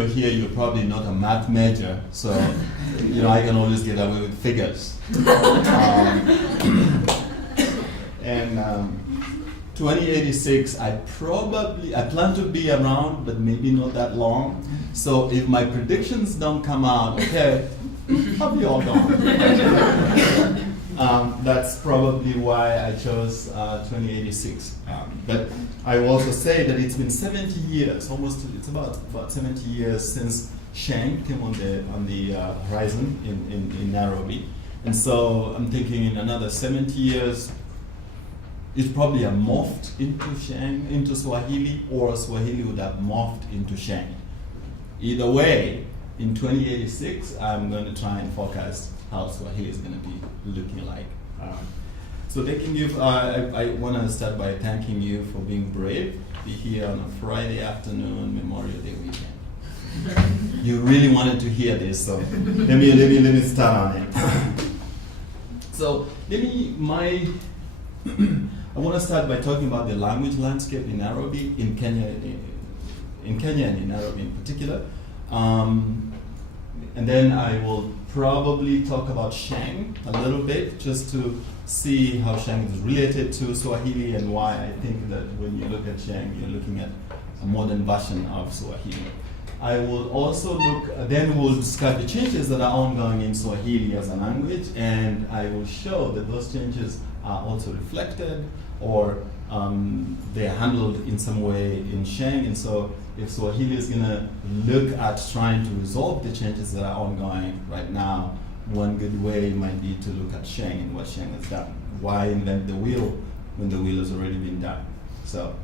you're here, you're probably not a math major, so I can always get away with figures. And 2086, I plan to be around, but maybe not that long. So if my predictions don't come out, okay, I'll be all gone. That's probably why I chose 2086. But I will also say that it's been 70 years, it's about 70 years since Sheng came on the horizon in Nairobi. And so I'm thinking in another 70 years, it's probably have morphed into Swahili, or Swahili would have morphed into Sheng. Either way, in 2086, I'm going to try and forecast how Swahili is going to be looking like. So thanking you. I want to start by thanking you for being brave. Be here on a Friday afternoon, Memorial Day weekend. You really wanted to hear this, so let me start on it. So I want to start by talking about the language landscape in Nairobi, in Kenya and in Nairobi in particular. And then I will probably talk about Sheng a little bit, just to see how Sheng is related to Swahili and why I think that when you look at Sheng, you're looking at a modern version of Swahili. I will also then we'll discuss the changes that are ongoing in Swahili as a language, and I will show that those changes are also reflected or they're handled in some way in Sheng. And so if Swahili is going to look at trying to resolve the changes that are ongoing right now, one good way might be to look at Sheng and what Sheng has done. Why invent the wheel when the wheel has already been done? So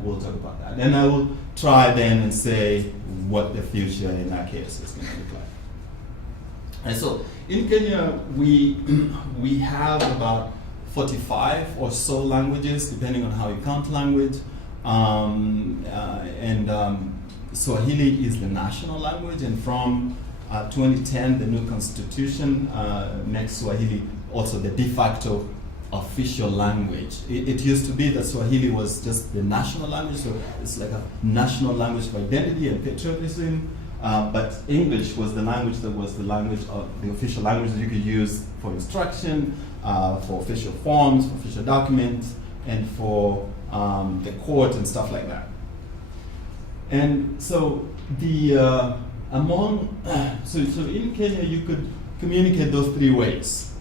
we'll talk about that. And I will try then and say what the future in that case is going to look like. And so in Kenya, we have about 45 or so languages, depending on how you count language. Swahili is the national language, and from 2010, the new constitution makes Swahili also the de facto official language. It used to be that Swahili was just the national language, so it's like a national language of identity and patriotism. But English was the language that was the official language that you could use for instruction, for official forms, for official documents, and for the court and stuff like that. And so so in Kenya you could communicate those three ways.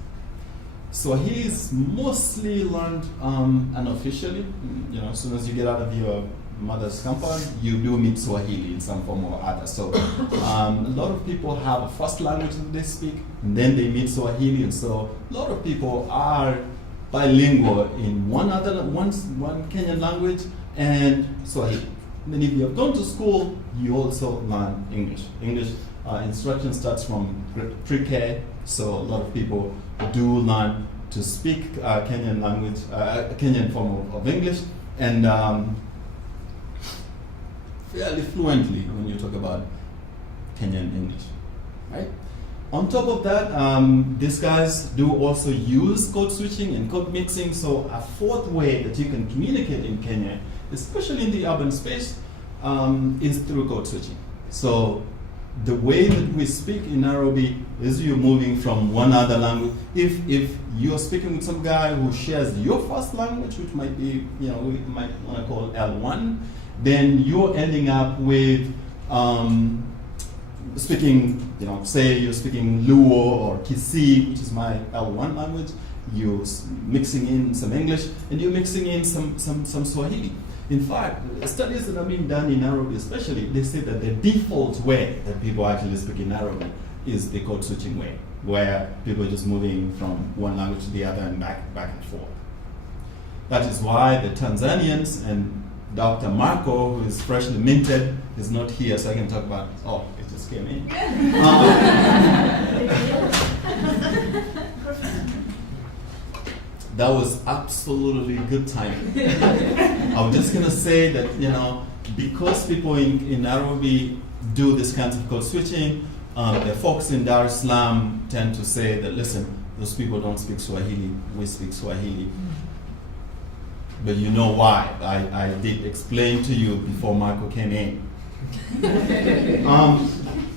Swahili is mostly learned unofficially. As soon as you get out of your mother's compound, you do meet Swahili in some form or other. So a lot of people have a first language that they speak, and then they meet Swahili, and so a lot of people are bilingual in one Kenyan language and Swahili. And then if you have gone to school, you also learn English. English instruction starts from pre-K, so a lot of people do learn to speak Kenyan language, Kenyan form of English, and fairly fluently when you talk about Kenyan English, right? On top of that, these guys do also use code switching and code mixing, so a fourth way that you can communicate in Kenya, especially in the urban space, is through code switching. So the way that we speak in Nairobi is you're moving from one other language. If you're speaking with some guy who shares your first language, which might be, we might want to call L1, then you're ending up with speaking, say you're speaking Luo or Kisii, which is my L1 language. You're mixing in some English, and you're mixing in some Swahili. In fact, studies that are being done in Nairobi especially, they say that the default way that people actually speak in Nairobi is the code switching way, where people are just moving from one language to the other and back and forth. That is why the Tanzanians, and Dr. Marco, who is freshly minted, is not here, so I can talk about, it just came in. That was absolutely good timing. I'm just going to say that, because people in Nairobi do this kind of code switching, the folks in Dar es Salaam tend to say that, listen, those people don't speak Swahili, we speak Swahili. But you know why. I did explain to you before Marco came in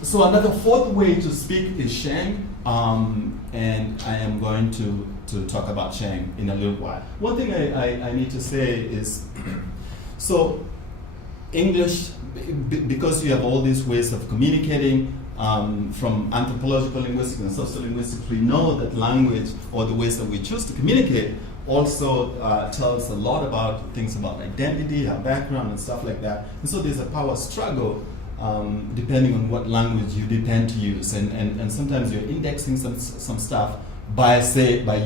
So another fourth way to speak is Sheng, and I am going to talk about Sheng in a little while. One thing I need to say is, so English, because you have all these ways of communicating, from anthropological linguistics and social linguistics, we know that language, or the ways that we choose to communicate, also tells a lot about things about identity, our background, and stuff like that. And so there's a power struggle depending on what language you depend to use. And sometimes you're indexing some stuff by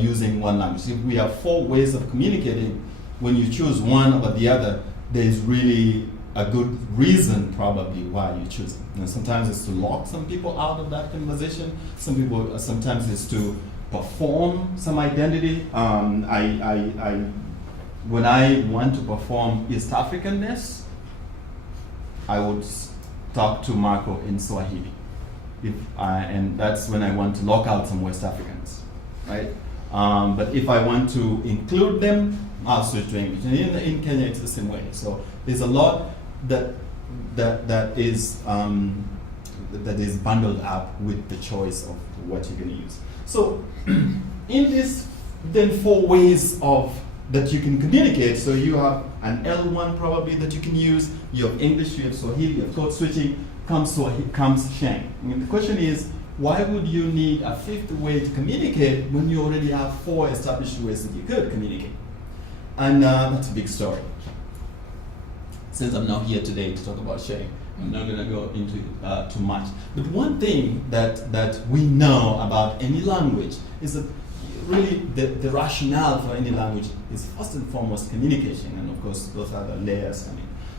using one language. If we have 4 ways of communicating, when you choose one over the other, there's really a good reason probably why you choose it. And sometimes it's to lock some people out of that conversation. Sometimes it's to perform some identity. When I want to perform East Africanness, I would talk to Marco in Swahili. And that's when I want to lock out some West Africans, right? But if I want to include them, I'll switch to English. And in Kenya, it's the same way. So there's a lot that is bundled up with the choice of what you're going to use. So in this, then 4 ways that you can communicate. So you have an L1 probably that you can use. You have English, you have Swahili, you have code switching. Comes Sheng. I mean, the question is, why would you need a 5th way to communicate when you already have 4 established ways that you could communicate? And that's a big story. Since I'm not here today to talk about Sheng, I'm not going to go into it too much. But one thing that we know about any language is that really the rationale for any language is first and foremost communication, and of course those are the layers.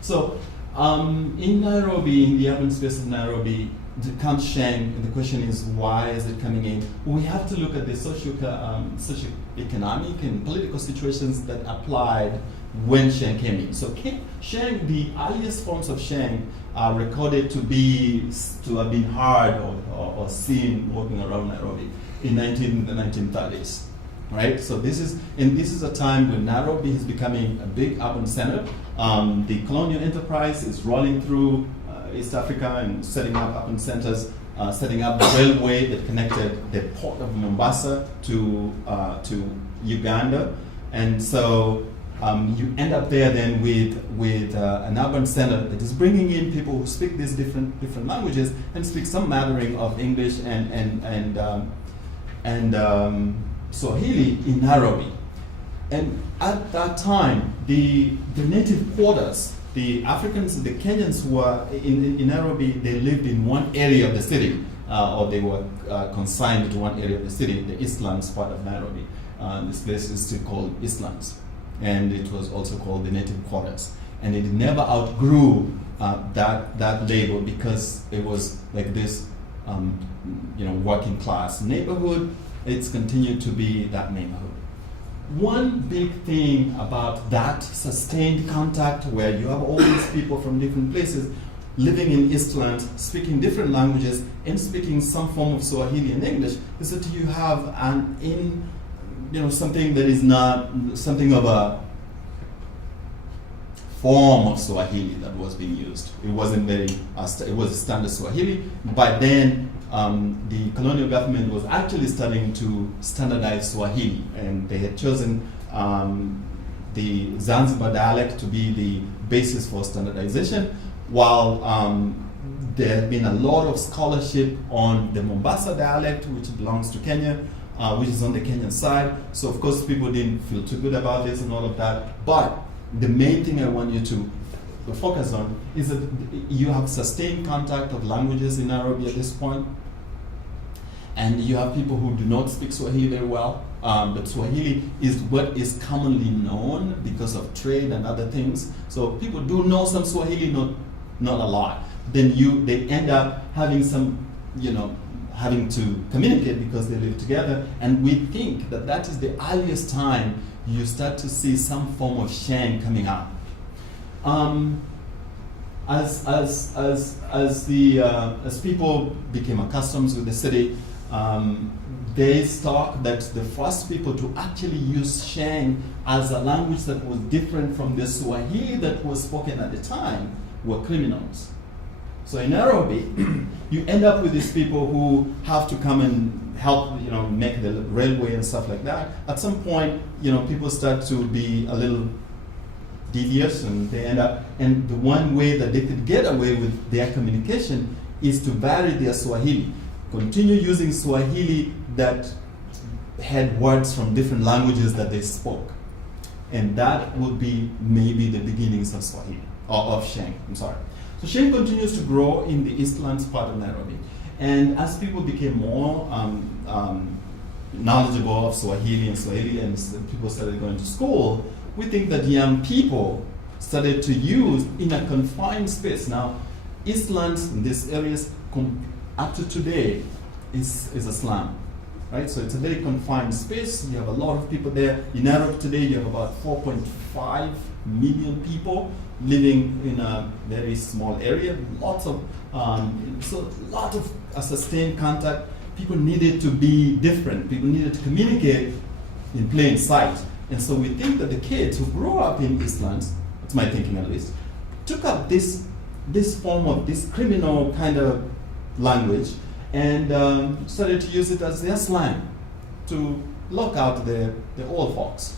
So in Nairobi, in the urban space of Nairobi, comes Sheng, and the question is, why is it coming in? We have to look at the socio-economic and political situations that applied when Sheng came in. So Sheng, the earliest forms of Sheng are recorded to have been heard or seen walking around Nairobi in the 1930s, right? So this is a time when Nairobi is becoming a big urban center. The colonial enterprise is rolling through East Africa and setting up urban centers, setting up the railway that connected the port of Mombasa to Uganda, and so you end up there then with an urban center that is bringing in people who speak these different languages and speak some mattering of English and Swahili in Nairobi. And at that time, the native quarters, the Africans, the Kenyans who were in Nairobi, they lived in one area of the city, or they were consigned to one area of the city, the Eastlands part of Nairobi. This place is still called Eastlands, and it was also called the native quarters. And it never outgrew that label because it was like this, working class neighborhood. It's continued to be that neighborhood. One big thing about that sustained contact, where you have all these people from different places living in Eastland, speaking different languages and speaking some form of Swahili and English, is that you have something that is not something of a form of Swahili that was being used. It wasn't it was standard Swahili. By then, the colonial government was actually starting to standardize Swahili, and they had chosen the Zanzibar dialect to be the basis for standardization, while there had been a lot of scholarship on the Mombasa dialect, which belongs to Kenya, which is on the Kenyan side. So of course people didn't feel too good about this and all of that. But the main thing I want you to focus on is that you have sustained contact of languages in Nairobi at this point. And you have people who do not speak Swahili very well, but Swahili is what is commonly known because of trade and other things. So people do know some Swahili, not a lot. Then they end up having having to communicate because they live together. And we think that is the earliest time you start to see some form of Sheng coming up. As people became accustomed with the city, they thought that the first people to actually use Sheng as a language that was different from the Swahili that was spoken at the time were criminals. So in Nairobi, you end up with these people who have to come and help, make the railway and stuff like that. At some point, people start to be a little devious, and they end up, and the one way that they could get away with their communication is to vary their Swahili. Continue using Swahili that had words from different languages that they spoke. And that would be maybe the beginnings of Swahili, or of Sheng, I'm sorry. So Sheng continues to grow in the Eastlands part of Nairobi. And as people became more knowledgeable of Swahili and people started going to school, we think that young people started to use in a confined space. Now, Eastlands in these areas up to today is a slum, right? So it's a very confined space. You have a lot of people there. In Nairobi today, you have about 4.5 million people living in a very small area. Lots of, sustained contact. People needed to be different. People needed to communicate in plain sight. And so we think that the kids who grew up in Eastlands, that's my thinking at least, took up this form of this criminal kind of language and started to use it as their slang to lock out the old folks.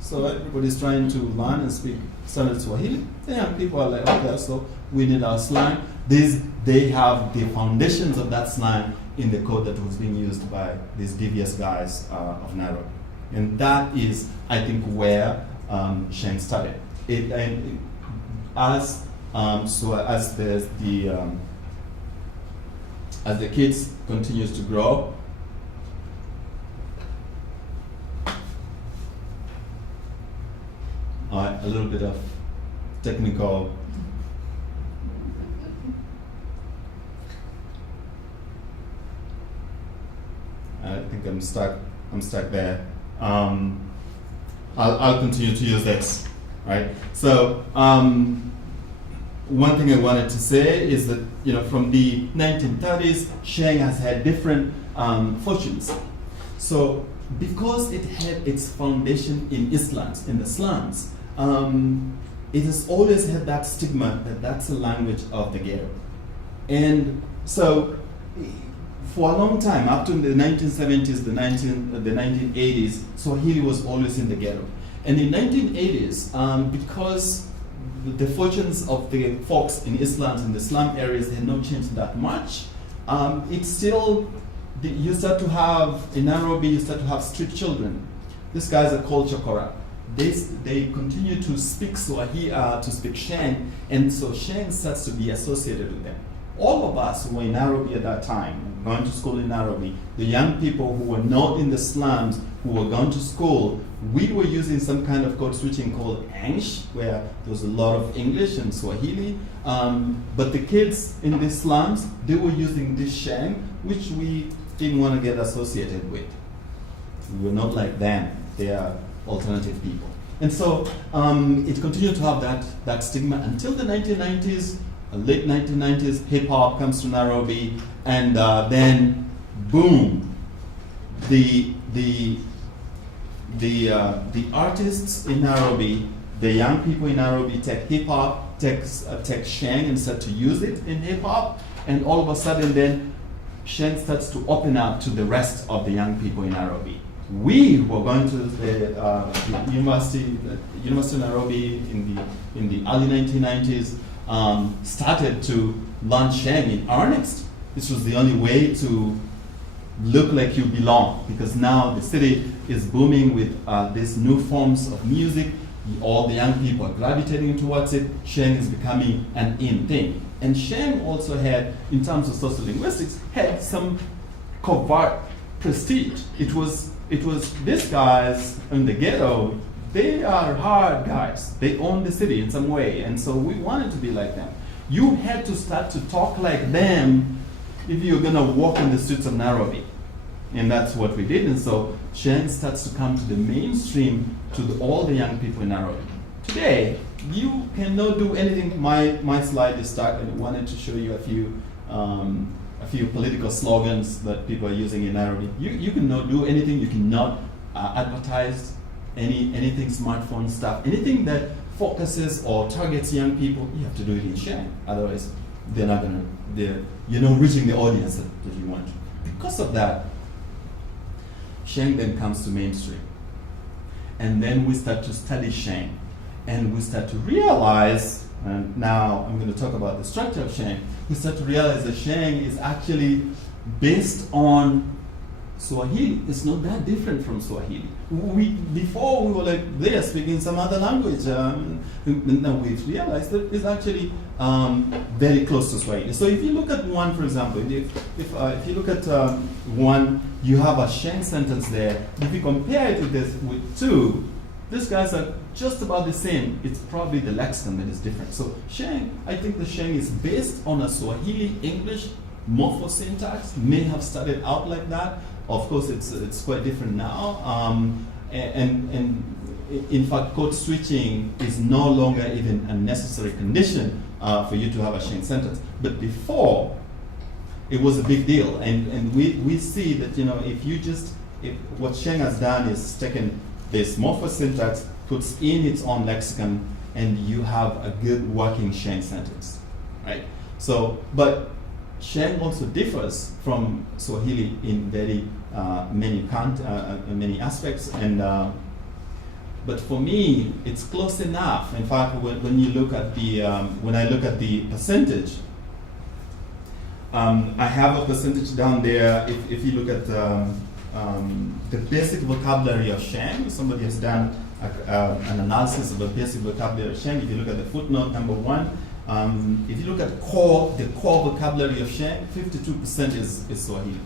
So everybody's trying to learn and speak standard Swahili. Yeah, people are like, okay, so we need our slang. They have the foundations of that slang in the code that was being used by these devious guys of Nairobi. And that is, I think, where Sheng started. As the kids continues to grow, a little bit of technical. I think I'm stuck there. I'll continue to use this, right? So one thing I wanted to say is that from the 1930s, Sheng has had different fortunes. So because it had its foundation in Eastlands, in the slums, it has always had that stigma that that's a language of the ghetto. And so for a long time, up to the 1970s, the 1980s, Swahili was always in the ghetto. And in the 1980s, because the fortunes of the folks in Eastlands, in the slum areas, had not changed that much, it's still, you start to have, in Nairobi, you start to have street children. These guys are called chokora. They continue to speak Swahili, to speak Sheng, and so Sheng starts to be associated with them. All of us who were in Nairobi at that time, going to school in Nairobi, the young people who were not in the slums, who were going to school, we were using some kind of code switching called English, where there was a lot of English and Swahili. But the kids in the slums, they were using this Sheng, which we didn't want to get associated with. We were not like them. They are alternative people. And so it continued to have that stigma until the 1990s. Late 1990s, hip hop comes to Nairobi, and then boom, the artists in Nairobi, the young people in Nairobi take hip hop, take Sheng and start to use it in hip hop, and all of a sudden then Sheng starts to open up to the rest of the young people in Nairobi. We were going to the University of Nairobi in the early 1990s. Started to learn Sheng in earnest. This was the only way to look like you belong, because now the city is booming with these new forms of music. All the young people are gravitating towards it. Sheng is becoming an in thing. And Sheng also had, in terms of social linguistics, had some covert prestige. It was these guys in the ghetto. They are hard guys. They own the city in some way, and so we wanted to be like them. You had to start to talk like them if you're gonna walk in the streets of Nairobi, and that's what we did. And so Sheng starts to come to the mainstream to all the young people in Nairobi. Today, you cannot do anything. My slide is stuck, and I wanted to show you a few political slogans that people are using in Nairobi. You cannot do anything. You cannot advertise anything smartphone stuff, anything that focuses or targets young people, you have to do it in Sheng. Otherwise, they're not gonna, you're not reaching the audience that you want. Because of that, Sheng then comes to mainstream. And then we start to study Sheng. And we start to realize, and now I'm going to talk about the structure of Sheng, we start to realize that Sheng is actually based on Swahili. It's not that different from Swahili. Before we were like, they are speaking some other language. And now we've realized that it's actually very close to Swahili. So if you look at one, for example, if you look at one, you have a Sheng sentence there. If you compare it with two, these guys are just about the same. It's probably the lexicon that is different. So Sheng, I think the Sheng is based on a Swahili English morphosyntax. May have started out like that. Of course, it's quite different now. And in fact, code switching is no longer even a necessary condition for you to have a Sheng sentence. But before, it was a big deal. And we see that, if what Sheng has done is taken this morphosyntax, puts in its own lexicon, and you have a good working Sheng sentence, right? So, but Sheng also differs from Swahili in very many aspects, and but for me, it's close enough. In fact, when you look at when I look at the percentage, I have a percentage down there. If you look at the basic vocabulary of Sheng, somebody has done an analysis of the basic vocabulary of Sheng. If you look at the footnote number 1, if you look at the core vocabulary of Sheng, 52% is Swahili,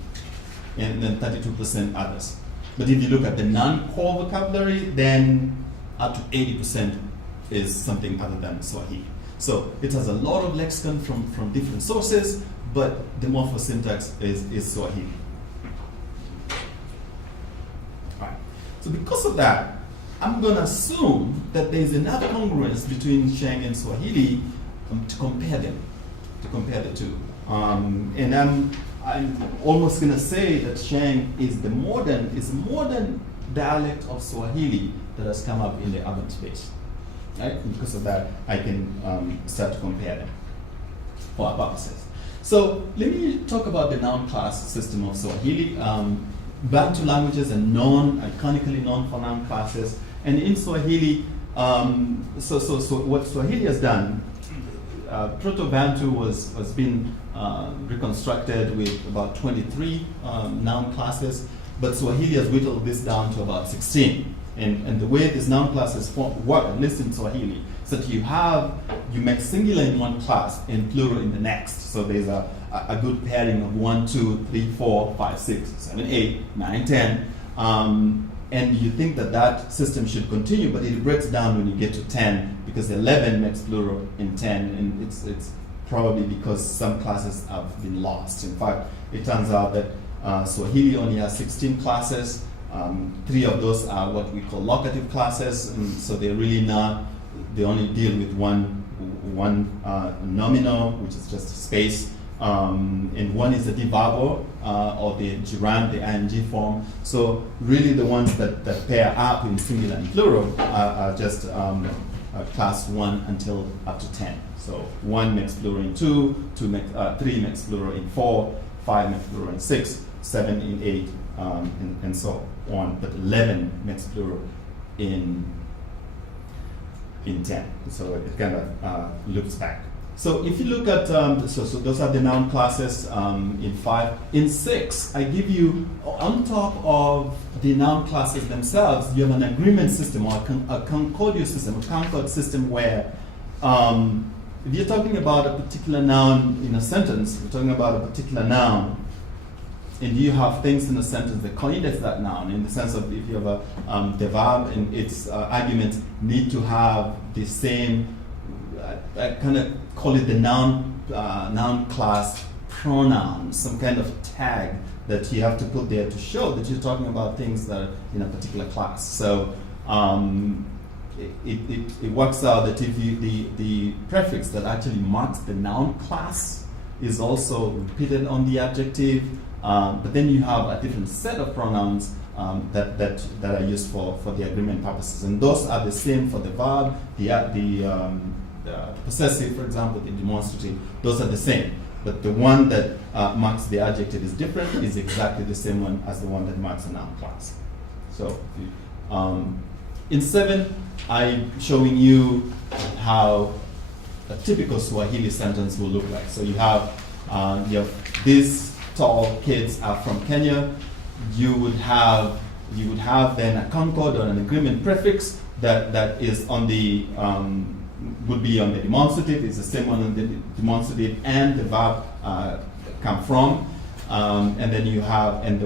and then 32% others. But if you look at the non-core vocabulary, then up to 80% is something other than Swahili. So it has a lot of lexicon from different sources, but the morphosyntax is Swahili. Right. So because of that, I'm going to assume that there's enough congruence between Sheng and Swahili to compare them, to compare the two. And I'm almost going to say that Sheng is a modern dialect of Swahili that has come up in the urban space. Right? And because of that, I can start to compare them for our purposes. So let me talk about the noun class system of Swahili. Bantu languages are iconically known for noun classes. And in Swahili, so what Swahili has done, Proto-Bantu has been reconstructed with about 23 noun classes, but Swahili has whittled this down to about 16. And the way these noun classes work, at least in Swahili, is that you make singular in one class and plural in the next. So there's a good pairing of 1, 2, 3, 4, 5, 6, 7, 8, 9, 10. And you think that system should continue, but it breaks down when you get to 10, because 11 makes plural in 10, and it's probably because some classes have been lost. In fact, it turns out that Swahili only has 16 classes. 3 of those are what we call locative classes, and so they only deal with one nominal, which is just space. And one is the divago, or the gerund, the ing form. So really the ones that pair up in singular and plural are just class 1 until up to 10. So 1 makes plural in 2, 3 makes plural in 4, 5 makes plural in 6, 7 in 8, and so on. But 11 makes plural in 10. So it kind of loops back. So if you look at, so those are the noun classes in 5. In 6, I give you, on top of the noun classes themselves, you have an agreement system, or a concordial system, a concord system, where if you're talking about a particular noun in a sentence, you're talking about a particular noun, and you have things in a sentence that coincidate that noun, in the sense of if you have the verb and its arguments need to have the same, I kind of call it the noun class pronoun, some kind of tag that you have to put there to show that you're talking about things that are in a particular class. So it works out that if the prefix that actually marks the noun class is also repeated on the adjective, but then you have a different set of pronouns that are used for the agreement purposes, and those are the same for the verb, the possessive, for example, the demonstrative, those are the same. But the one that marks the adjective is different, is exactly the same one as the one that marks a noun class. So in 7, I'm showing you how a typical Swahili sentence will look like. So you have these tall kids are from Kenya. You would have then a concord or an agreement prefix that is on the would be on the demonstrative. It's the same one on the demonstrative and the verb come from, and then you have and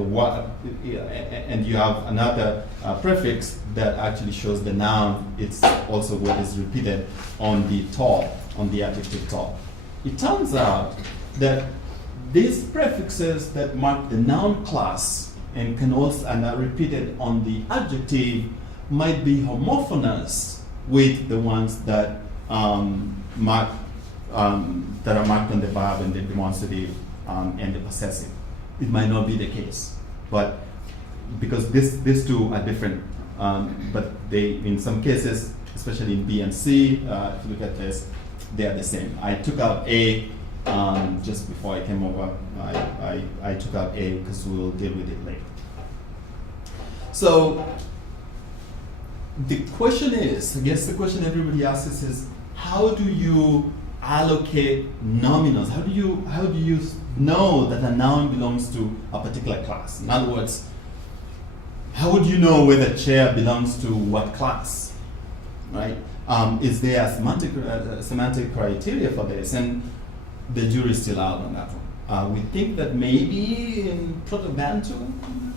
you have another prefix that actually shows the noun. It's also what is repeated on the tall, on the adjective tall. It turns out that these prefixes that mark the noun class and can also and are repeated on the adjective might be homophonous with the ones that mark that are marked on the verb and the demonstrative and the possessive. It might not be the case, but because these two are different, but they in some cases, especially in B and C, if you look at this, they are the same. I took out A just before I came over. I took out A because we will deal with it later. So the question is, I guess the question everybody asks is, how do you allocate nominals? How do you know that a noun belongs to a particular class? In other words, how would you know whether chair belongs to what class, right? Is there a semantic criteria for this? And the jury's still out on that one. We think that maybe in Proto-Bantu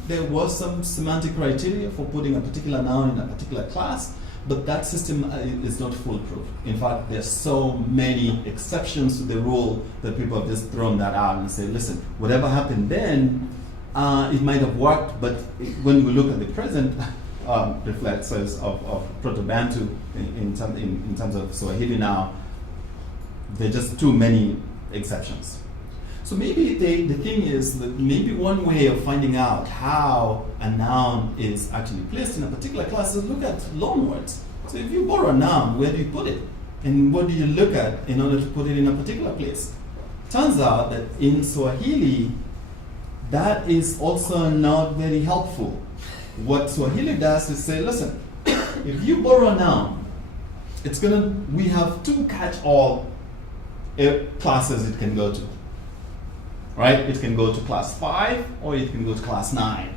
there was some semantic criteria for putting a particular noun in a particular class, but that system is not foolproof. In fact, there's so many exceptions to the rule that people have just thrown that out and say, listen, whatever happened then, it might have worked, but when we look at the present reflexes of Proto-Bantu in terms of Swahili now, there are just too many exceptions. So maybe the thing is that maybe one way of finding out how a noun is actually placed in a particular class is look at loanwords. So if you borrow a noun, where do you put it? And what do you look at in order to put it in a particular place? Turns out that in Swahili, that is also not very helpful. What Swahili does is say, listen, if you borrow a noun, we have two catch-all classes it can go to. Right? It can go to class 5 or it can go to class 9.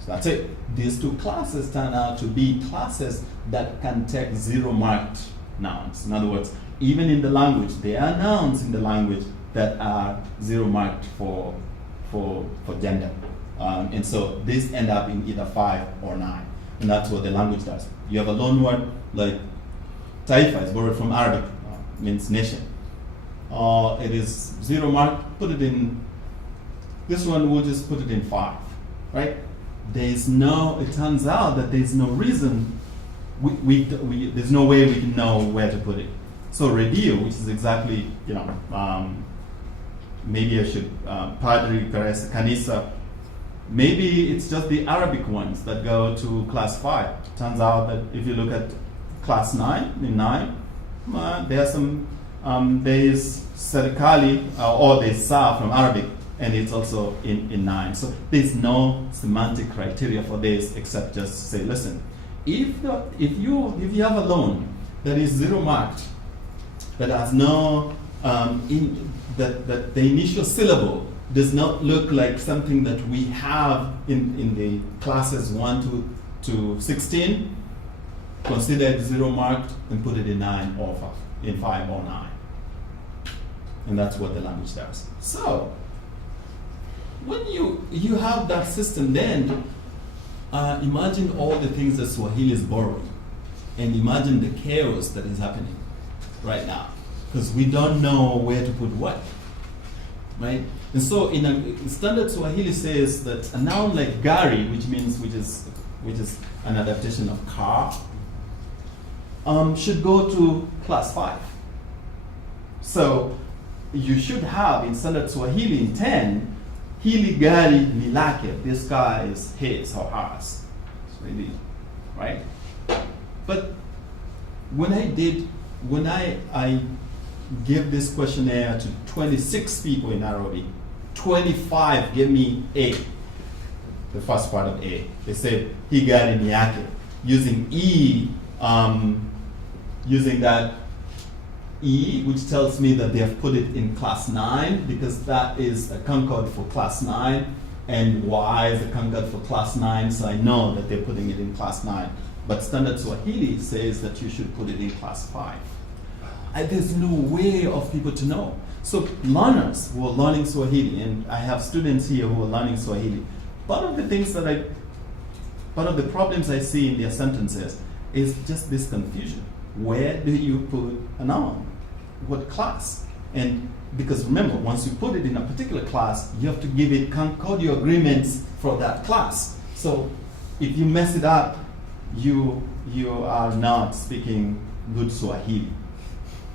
So that's it. These two classes turn out to be classes that can take zero-marked nouns. In other words, even in the language, there are nouns in the language that are zero-marked for gender. And so these end up in either 5 or 9. And that's what the language does. You have a loan word like Taifa is borrowed from Arabic, means nation. It is zero marked, put it in, this one we'll just put it in 5, right? It turns out that there's no reason, there's no way we can know where to put it. So radio, which is exactly, maybe I should, Padri, Kanisa, maybe it's just the Arabic ones that go to class 5. Turns out that if you look at class 9, in 9, there are some, there's Serikali, or there's Sa from Arabic, and it's also in 9. So there's no semantic criteria for this except just say, listen, if you have a loan that is zero marked, that has no, that the initial syllable does not look like something that we have in the classes 1 to 16, consider it zero marked and put it in 9 or 5, in 5 or 9. And that's what the language does. So when you have that system, then imagine all the things that Swahili is borrowing, and imagine the chaos that is happening right now, because we don't know where to put what, right? And so in a standard Swahili says that a noun like gari, which is an adaptation of car, should go to class 5. So you should have in standard Swahili in 10, hili gari ni lake, this guy is his or hers, right? But when I did when I give this questionnaire to 26 people in Nairobi, 25 give me A, the first part of A. They said he got in yake, using E, using that E, which tells me that they have put it in class 9, because that is a concord for class 9, and Y is a concord for class 9, so I know that they're putting it in class 9. But Standard Swahili says that you should put it in class 5. There's no way of people to know. So learners who are learning Swahili, and I have students here who are learning Swahili, part of the problems I see in their sentences is just this confusion. Where do you put a noun? What class? And because remember, once you put it in a particular class, you have to give it concordial agreements for that class. So if you mess it up, you are not speaking good Swahili,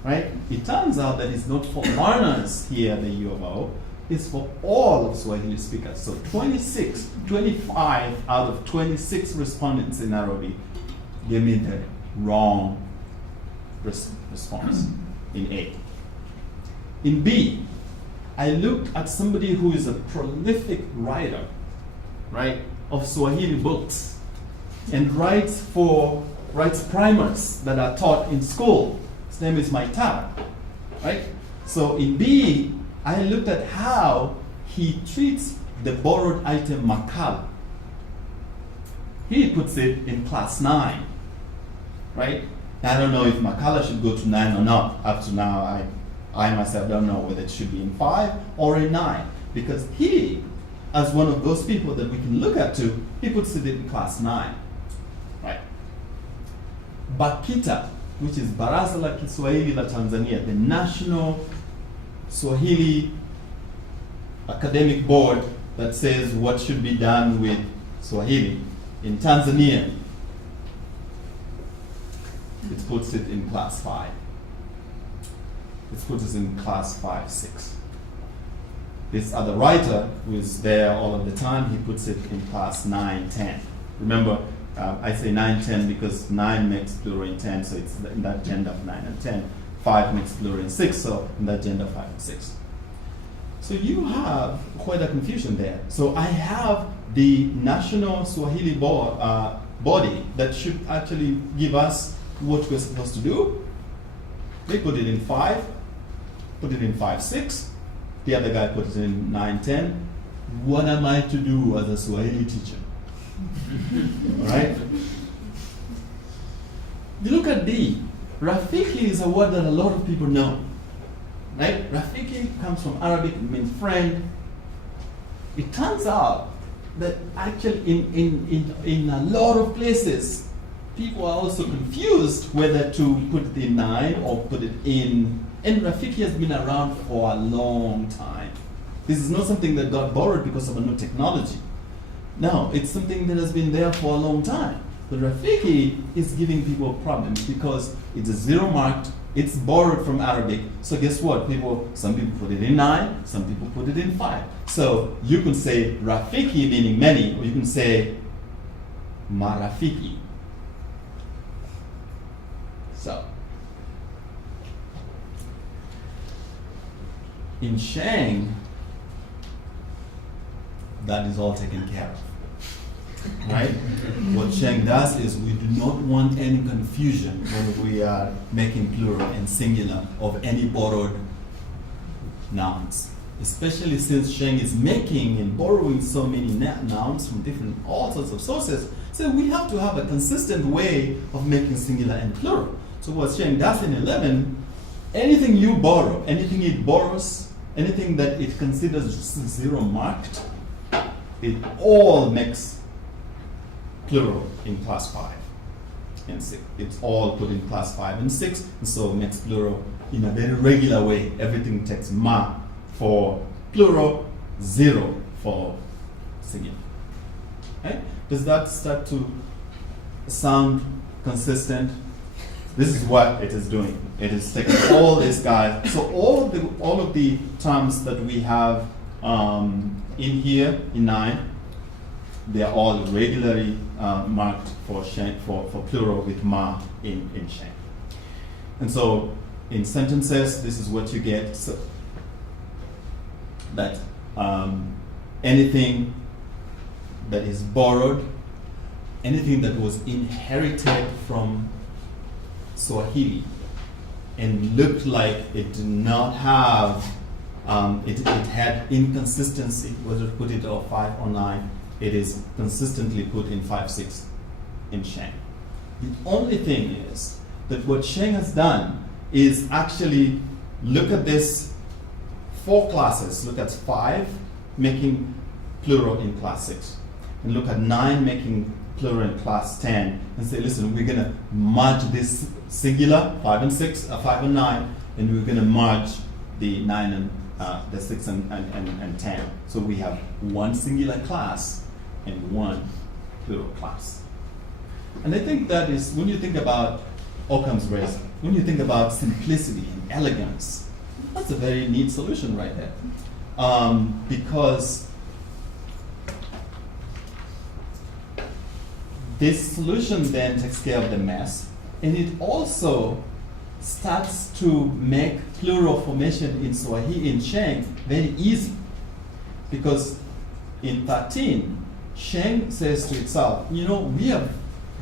right? It turns out that it's not for learners here at the U of O, it's for all of Swahili speakers. So 25 out of 26 respondents in Nairobi gave me the wrong response in A. In B, I looked at somebody who is a prolific writer, right, of Swahili books, and writes primers that are taught in school. His name is Maitara, right? So in B, I looked at how he treats the borrowed item makala. He puts it in class 9, right? I don't know if makala should go to 9 or not. Up to now, I myself don't know whether it should be in 5 or in 9, because he, as one of those people that we can look at to, he puts it in class 9, right? BAKITA, which is Baraza la Kiswahili la Tanzania, the National Swahili Academic Board that says what should be done with Swahili in Tanzania, it puts it in class 5. It puts it in class 5, 6. This other writer who is there all of the time, he puts it in class 9, 10. Remember, I say 9, 10 because 9 makes plural in 10, so it's in that gender of 9 and 10. 5 makes plural in 6, so in that gender 5 and 6. So you have quite a confusion there. So I have the National Swahili body that should actually give us what we're supposed to do. They put it in 5, put it in 5, 6. The other guy put it in 9, 10. What am I to do as a Swahili teacher? All right? You look at D. Rafiki is a word that a lot of people know. Right? Rafiki comes from Arabic, it means friend. It turns out that actually in a lot of places, people are also confused whether to put it in 9 or put it in. And Rafiki has been around for a long time. This is not something that got borrowed because of a new technology. No, it's something that has been there for a long time. But Rafiki is giving people problems because it's a zero marked, it's borrowed from Arabic. So guess what? Some people put it in 9, some people put it in 5. So you can say Rafiki meaning many, or you can say Marafiki. So in Sheng, that is all taken care of. Right? What Sheng does is we do not want any confusion when we are making plural and singular of any borrowed nouns. Especially since Sheng is making and borrowing so many nouns from all sorts of sources. So we have to have a consistent way of making singular and plural. So what Sheng does in 11, anything you borrow, anything it borrows, anything that it considers zero marked, it all makes plural in class 5 and 6. It's all put in class 5 and 6, and so it makes plural in a very regular way. Everything takes ma for plural, 0 for singular. Okay? Does that start to sound consistent? This is what it is doing. It is taking all these guys. So all of the terms that we have in here in 9, they are all regularly marked for Sheng, for plural with ma in Sheng. And so in sentences, this is what you get. So that anything that is borrowed, anything that was inherited from Swahili and looked like it did not have, it had inconsistency, whether to put it or 5 or 9, it is consistently put in 5, 6 in Sheng. The only thing is that what Sheng has done is actually look at this 4 classes, look at 5 making plural in class 6, and look at 9 making plural in class 10, and say, listen, we're going to merge this singular, 5 and 6, 5 and 9, and we're going to merge the 9 and the 6 and 10. So we have one singular class and one plural class. And I think that is, when you think about Occam's razor, when you think about simplicity and elegance, that's a very neat solution right there. Because this solution then takes care of the mess, and it also starts to make plural formation in Swahili, in Sheng, very easy. Because in 13, Sheng says to itself, you know, we have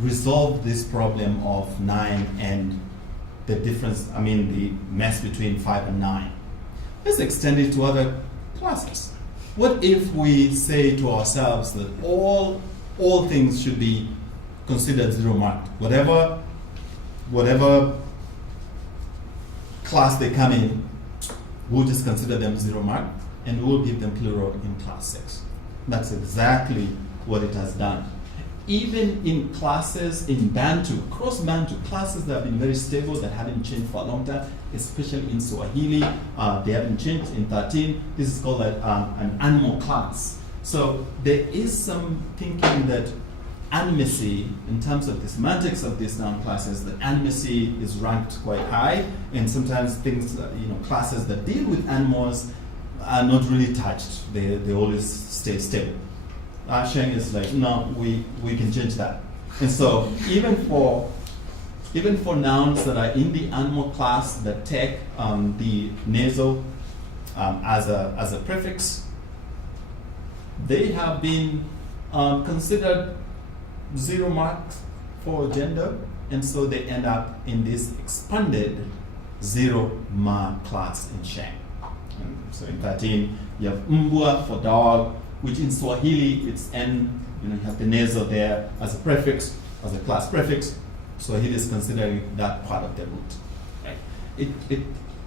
resolved this problem of 9 and the difference, I mean, the mess between 5 and 9. Let's extend it to other classes. What if we say to ourselves that all things should be considered 0 marked? Whatever class they come in, we'll just consider them 0 marked, and we'll give them plural in class 6. That's exactly what it has done. Even in classes in Bantu, cross Bantu, classes that have been very stable, that haven't changed for a long time, especially in Swahili, they haven't changed. In 13, this is called an animal class. So there is some thinking that animacy, in terms of the semantics of these noun classes, that animacy is ranked quite high, and sometimes things, classes that deal with animals are not really touched. They always stay stable. Sheng is like, no, we can change that. And so even for nouns that are in the animal class that take the nasal as a prefix, they have been considered 0 marks for gender, and so they end up in this expanded 0 mark class in Sheng. And so in 13, you have mbwa for dog, which in Swahili it's N, you have the nasal there as a prefix, as a class prefix. Swahili is considering that part of the root. Right?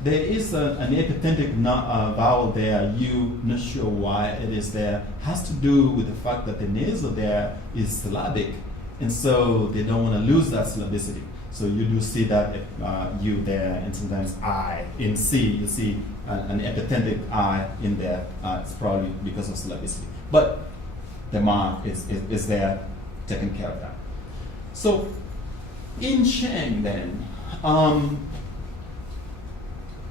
There is an epithetic vowel there, U, not sure why it is there, has to do with the fact that the nasal there is syllabic, and so they don't want to lose that syllabicity. So you do see that U there, and sometimes I. In C, you see an epithetic I in there. It's probably because of syllabicity. But the mark is there, taking care of that. So in Sheng then,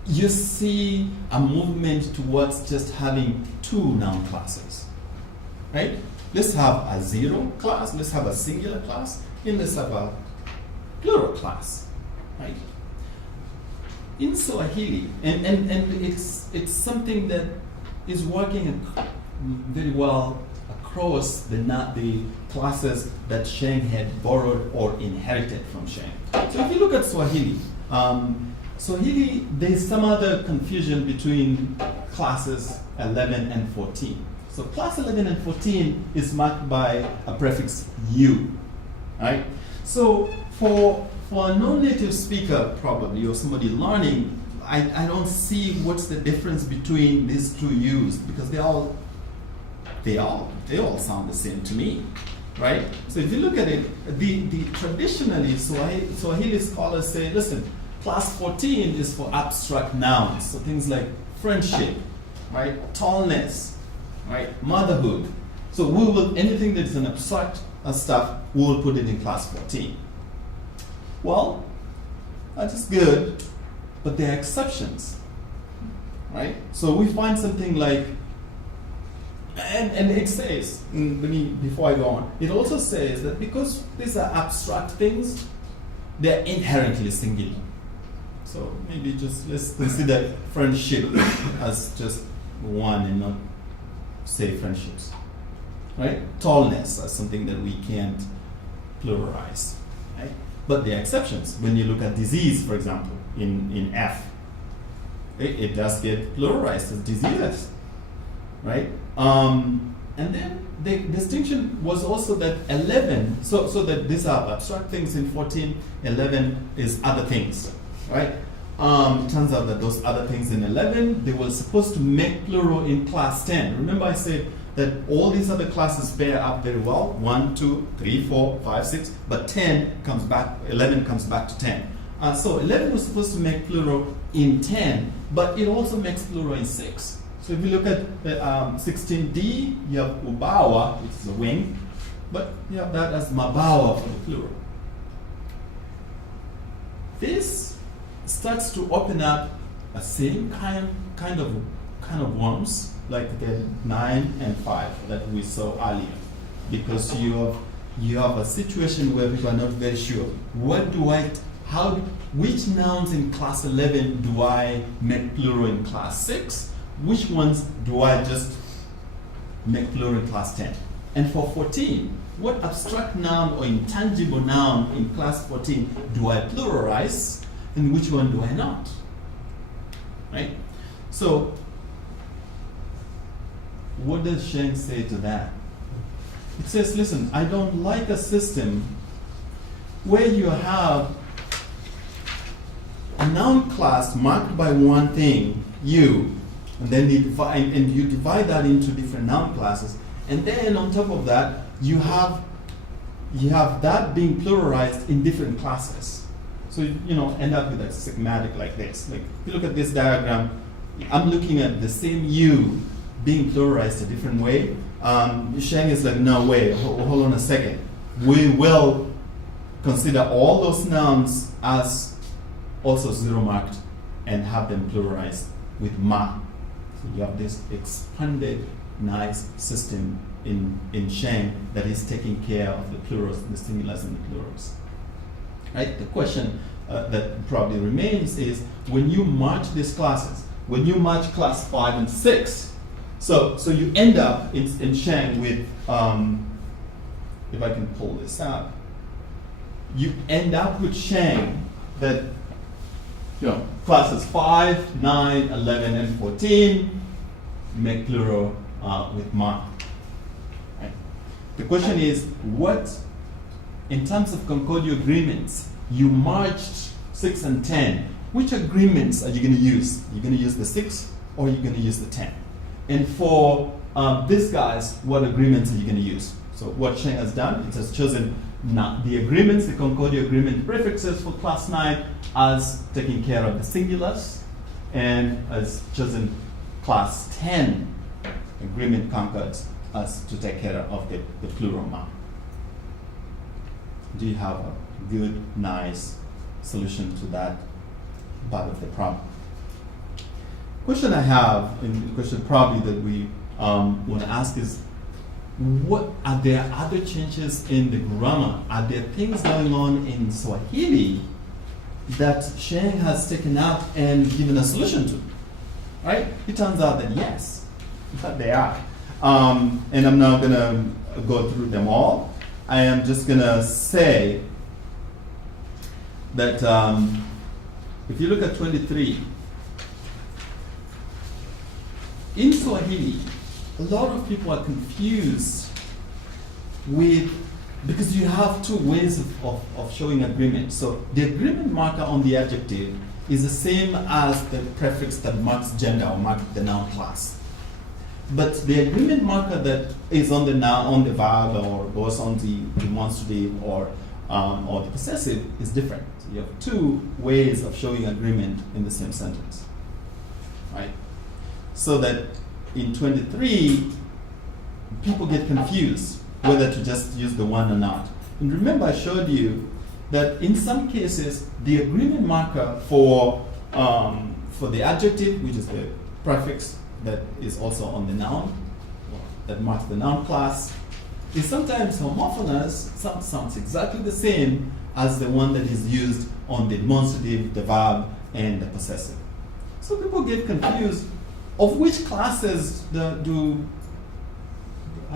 you see a movement towards just having 2 noun classes, right? Let's have a 0 class, let's have a singular class, and let's have a plural class, right? In Swahili, and it's something that is working very well across the classes that Sheng had borrowed or inherited from Sheng. So if you look at Swahili, there's some other confusion between classes 11 and 14. So class 11 and 14 is marked by a prefix U, right? So for a non-native speaker, probably, or somebody learning, I don't see what's the difference between these 2 U's, because they all sound the same to me, right? So if you look at it, the traditionally Swahili scholars say, listen, class 14 is for abstract nouns, so things like friendship, right, tallness, right, motherhood. So we will, anything that is an abstract stuff, we will put it in class 14. Well, that is good, but there are exceptions, right? So we find something like, and it says, before I go on, it also says that because these are abstract things, they're inherently singular. So maybe just let's consider friendship as just one and not say friendships. Right? Tallness as something that we can't pluralize. Right? But there are exceptions. When you look at disease, for example, in F, it does get pluralized as diseases. Right? And then the distinction was also that 11, so that these are abstract things in 14, 11 is other things, right? It turns out that those other things in 11, they were supposed to make plural in class 10. Remember I said that all these other classes pair up very well, 1, 2, 3, 4, 5, 6, but 10 comes back, 11 comes back to 10. So 11 was supposed to make plural in 10, but it also makes plural in 6. So if you look at the 16D, you have ubawa, which is a wing, but you have that as mabawa for the plural. This starts to open up a same kind of worms like the 9 and 5 that we saw earlier, because you have a situation where people are not very sure. Which nouns in class 11 do I make plural in class 6? Which ones do I just make plural in class 10? And for 14, what abstract noun or intangible noun in class 14 do I pluralize, and which one do I not? Right? So, what does Sheng say to that? It says, listen, I don't like a system where you have a noun class marked by one thing, you, and then you divide that into different noun classes, and then on top of that you have that being pluralized in different classes. So end up with a schematic like this. Like if you look at this diagram, I'm looking at the same you being pluralized a different way. Sheng is like, no way, hold on a second. We will consider all those nouns as also zero marked and have them pluralized with ma. So you have this expanded, nice system in Sheng that is taking care of the plurals, the singulars and the plurals. Right? The question that probably remains is, when you merge these classes, when you merge class 5 and 6, so you end up in Sheng with, if I can pull this out, you end up with Sheng that classes 5, 9, 11, and 14 make plural with ma. Right? The question is, what, in terms of concordial agreements, you merged 6 and 10. Which agreements are you going to use? You're going to use the 6 or you're going to use the 10? And for these guys, what agreements are you going to use? So what Sheng has done, it has chosen the agreements, the concordial agreement prefixes for class 9 as taking care of the singulars, and has chosen class 10 agreement concords as to take care of the plural ma. Do you have a good, nice solution to that part of the problem? Question I have, and the question probably that we want to ask is, what are there other changes in the grammar? Are there things going on in Swahili that Sheng has taken out and given a solution to? Right? It turns out that yes, in fact they are. And I'm not going to go through them all. I am just going to say that if you look at 23, in Swahili, a lot of people are confused because you have two ways of showing agreement. So the agreement marker on the adjective is the same as the prefix that marks gender or marks the noun class. But the agreement marker that is on the noun, on the verb, or goes on the demonstrative or the possessive is different. So you have two ways of showing agreement in the same sentence, right? So that in 23, people get confused whether to just use the one or not. And remember, I showed you that in some cases, the agreement marker for the adjective, which is the prefix that is also on the noun, that marks the noun class, is sometimes homophonous, sounds exactly the same as the one that is used on the demonstrative, the verb, and the possessive. So people get confused of which classes are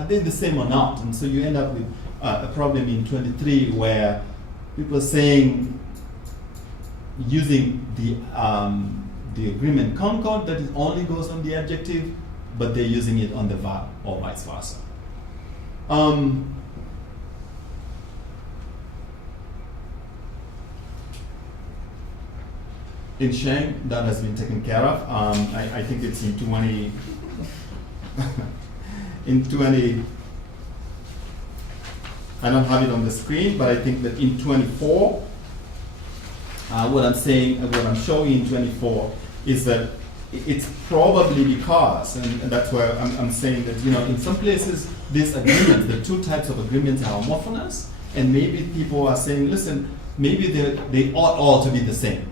they the same or not, and so you end up with a problem in 23 where people are saying using the agreement concord that it only goes on the adjective, but they're using it on the verb or vice versa. In Sheng, that has been taken care of. I think it's in 20. In 20. I don't have it on the screen, but I think that in 24, what I'm showing in 24 is that it's probably because, and that's why I'm saying that, in some places, these agreements, the two types of agreements are homophonous, and maybe people are saying, listen, maybe they ought all to be the same.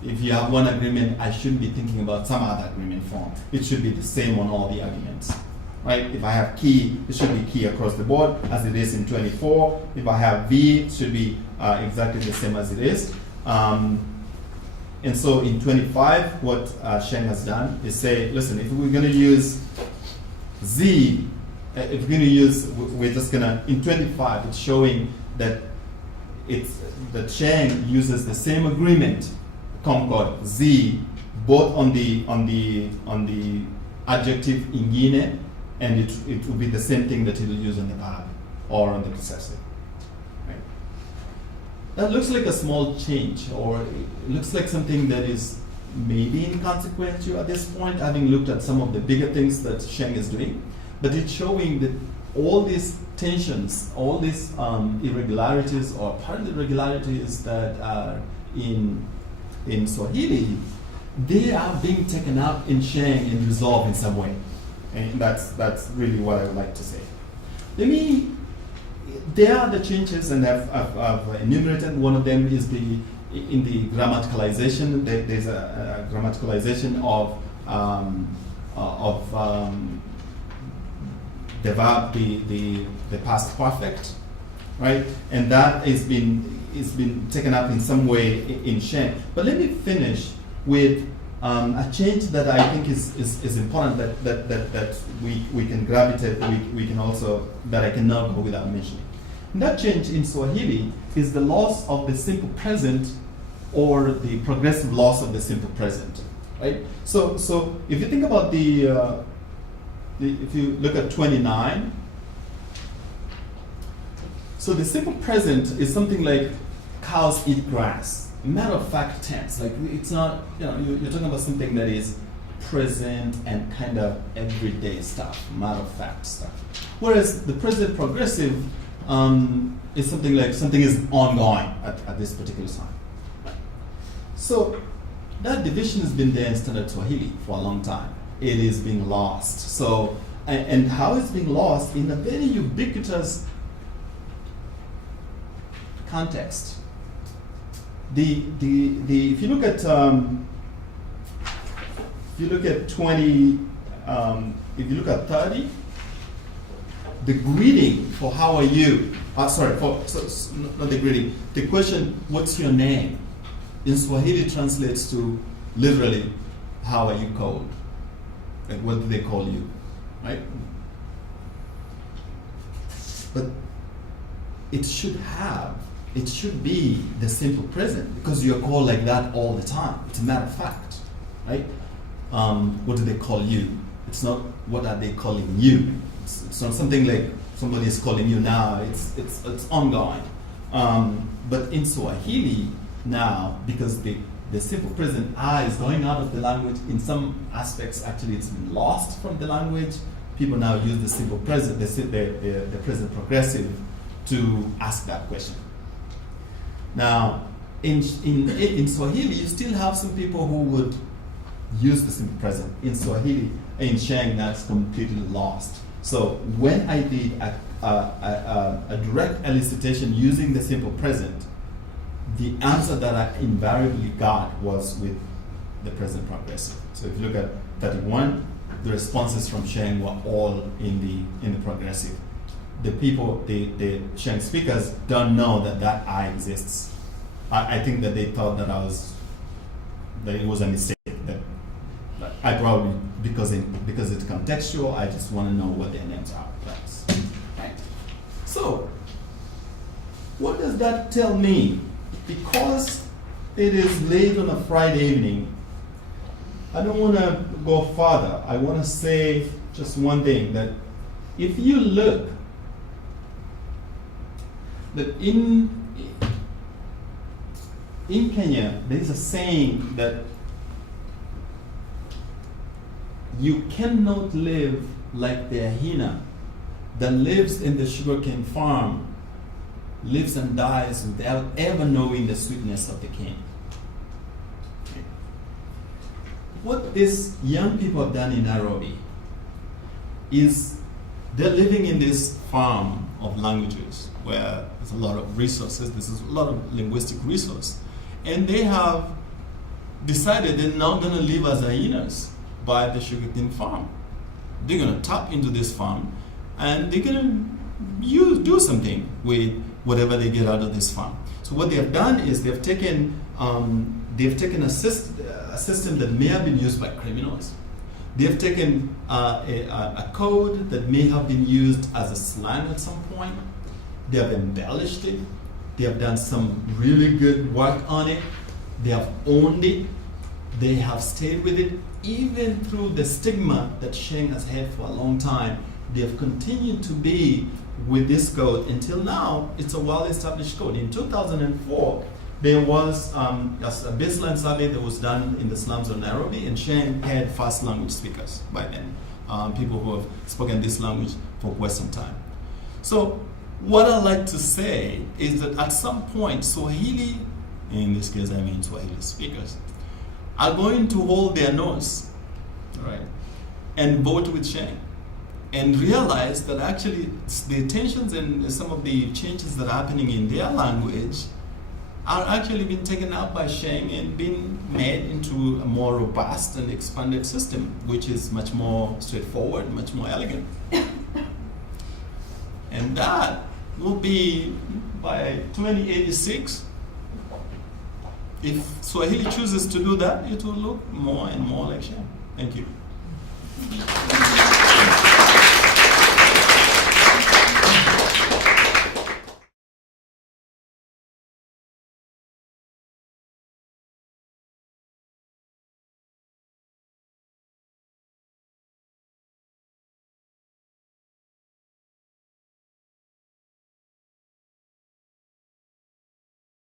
If you have one agreement, I shouldn't be thinking about some other agreement form. It should be the same on all the arguments. Right? If I have key, it should be key across the board, as it is in 24. If I have V, it should be exactly the same as it is. And so in 25, what Sheng has done is say, listen, if we're going to use Z, if we're going to use, we're just going to, in 25, it's showing that that Sheng uses the same agreement, concord, Z, both on the adjective ingine, and it will be the same thing that it will use on the verb or on the possessive. Right? That looks like a small change, or it looks like something that is maybe inconsequential at this point, having looked at some of the bigger things that Sheng is doing. But it's showing that all these tensions, all these irregularities or apparent irregularities that are in Swahili, they are being taken up in Sheng and resolved in some way. And that's really what I would like to say. There are the changes, and I've enumerated. One of them is in the grammaticalization. There's a grammaticalization of the verb, the past perfect, right? And that is been taken up in some way in Sheng. But let me finish with a change that I think is important that we can gravitate, we can also, that I cannot go without mentioning. And that change in Swahili is the loss of the simple present, or the progressive loss of the simple present, right? So if you think about if you look at 29, so the simple present is something like cows eat grass. Matter of fact tense, like it's not, you're talking about something that is present and kind of everyday stuff, matter of fact stuff. Whereas the present progressive is something like something is ongoing at this particular time. So that division has been there in Standard Swahili for a long time. It is being lost. So, and how it's being lost in a very ubiquitous context. If you look at 20, if you look at 30, the greeting for how are you? Not the greeting. The question, what's your name? In Swahili translates to literally, how are you called? Like, what do they call you, right? But it should be the simple present, because you're called like that all the time. It's a matter of fact, right? What do they call you? It's not what are they calling you. It's not something like somebody is calling you now. It's ongoing. But in Swahili now, because the simple present is going out of the language, in some aspects actually it's been lost from the language. People now use the simple present, the present progressive, to ask that question. Now, in Swahili, you still have some people who would use the simple present. In Swahili, in Sheng, that's completely lost. So when I did a direct elicitation using the simple present, the answer that I invariably got was with the present progressive. So if you look at 31, the responses from Sheng were all in the progressive. The people, the Sheng speakers, don't know that I exists. I think that they thought that that it was a mistake. That I probably, because it's contextual, I just want to know what their names are. That's right. So, what does that tell me? Because it is late on a Friday evening, I don't want to go farther. I want to say just one thing, that if you look, that in Kenya, there is a saying that you cannot live like the hyena that lives in the sugarcane farm, lives and dies without ever knowing the sweetness of the cane. What these young people have done in Nairobi is they're living in this farm of languages where there's a lot of resources, there's a lot of linguistic resource, and they have decided they're not going to live as hyenas by the sugarcane farm. They're going to tap into this farm and they're going to do something with whatever they get out of this farm. So what they have done is they've taken a system that may have been used by criminals. They've taken a code that may have been used as a slang at some point. They have embellished it. They have done some really good work on it. They have owned it. They have stayed with it. Even through the stigma that Sheng has had for a long time, they have continued to be with this code until now. It's a well-established code. In 2004, there was a baseline survey that was done in the slums of Nairobi, and Sheng had first language speakers by then, people who have spoken this language for quite some time. So what I like to say is that at some point, Swahili, in this case I mean Swahili speakers, are going to hold their nose, right, and vote with Sheng, and realize that actually the tensions and some of the changes that are happening in their language are actually being taken out by Sheng and being made into a more robust and expanded system, which is much more straightforward, much more elegant. And that will be by 2086. If Swahili chooses to do that, it will look more and more like Sheng. Thank you.